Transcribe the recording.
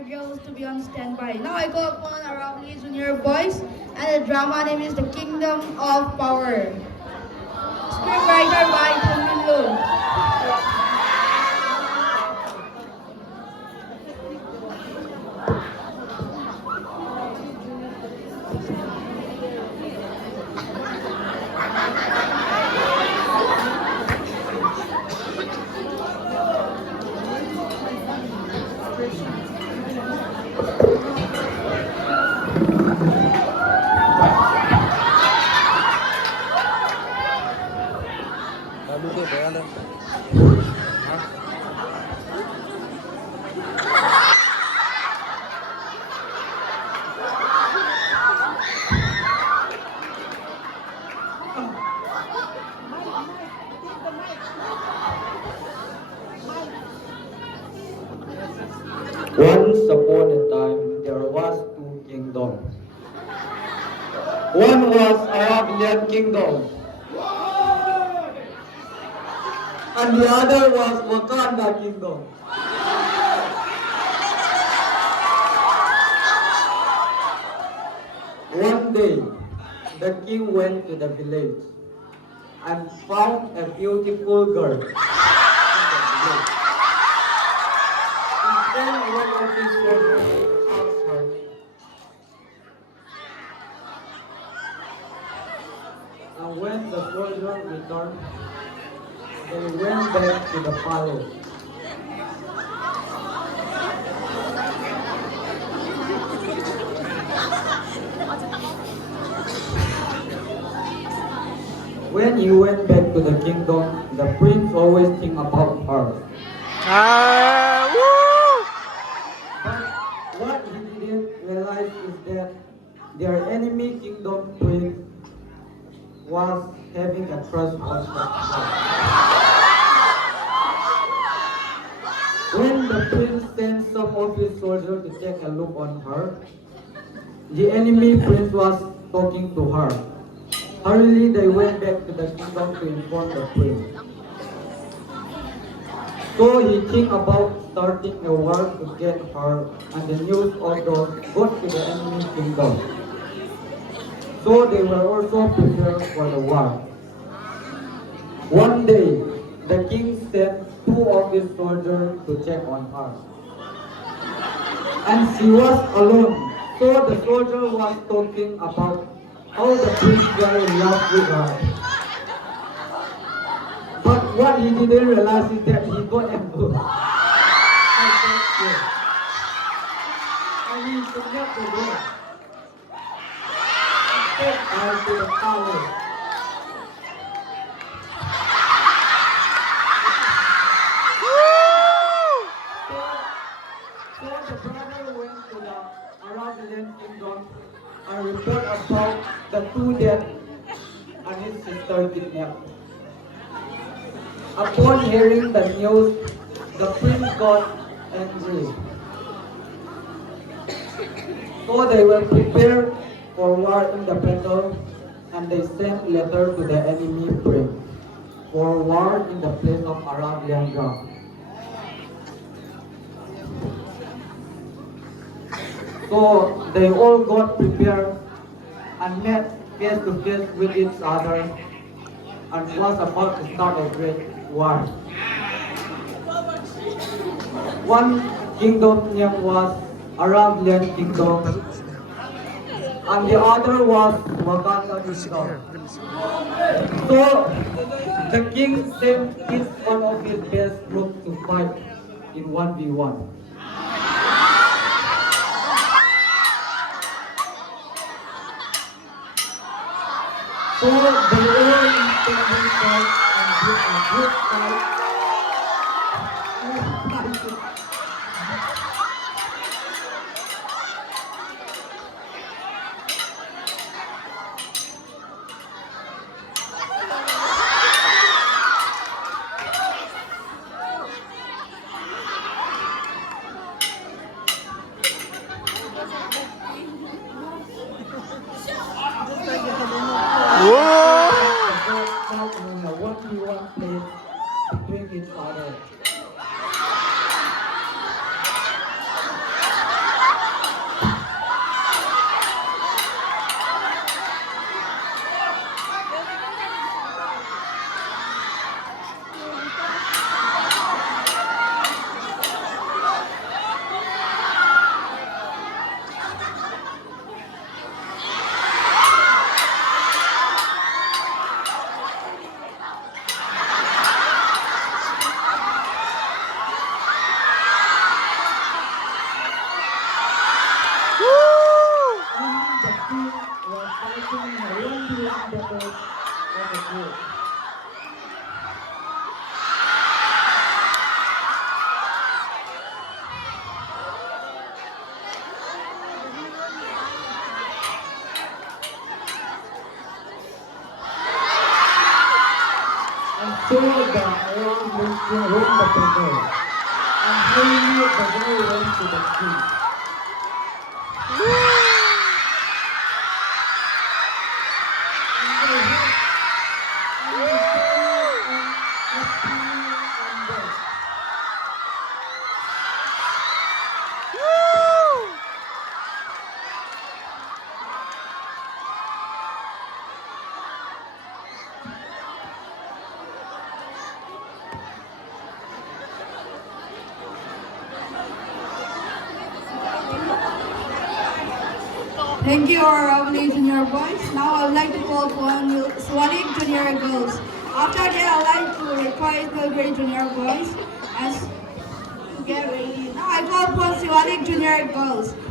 our girls to be on standby. Now I call upon our Roughly Junior boys, and the drama name is The Kingdom of Power. Scriptwriter by Tongmin Lu. Lalu ke beranda. Once upon a time, there was two kingdoms. One was Arabian kingdom, and the other was Wakanda kingdom. One day, the king went to the village and found a beautiful girl in the village. And then one of his soldiers asked her, and when the soldier returned, they went back to the palace. When he went back to the kingdom, the prince always think about her. But what he didn't realize is that their enemy kingdom prince was having a crush on her. When the prince sent some of his soldiers to take a look on her, the enemy prince was talking to her. Hurriedly, they went back to the kingdom to inform the prince. So he think about starting a war to get her, and the news also got to the enemy kingdom. So they were also prepared for the war. One day, the king sent two of his soldiers to check on her. And she was alone. So the soldier was talking about how the prince fell in love with her. But what he didn't realize is that he got envued. And he forgot the door. Instead, to the palace. So the brother went to the Arabian kingdom and report about the two dead and his sister kidnapped. Upon hearing the news, the prince got angry. So they were prepared for war in the battle, and they sent letter to the enemy prince for war in the place of Arabian ground. So they all got prepared and met face to face with each other and was about to start a great war. One kingdom name was Arabian kingdom and the other was Wakanda kingdom. So the king sent each one of his best troops to fight in 1v1. So they all instantly fight and did a good fight. What we want place between each other. in the paper. And slowly the boy went to the tree. Thank you, our lovely junior boys. Now I would like to call upon Swanik Junior Girls. After that, I would like to request the grade junior boys as to get ready. Now I call upon Swanik Junior Girls.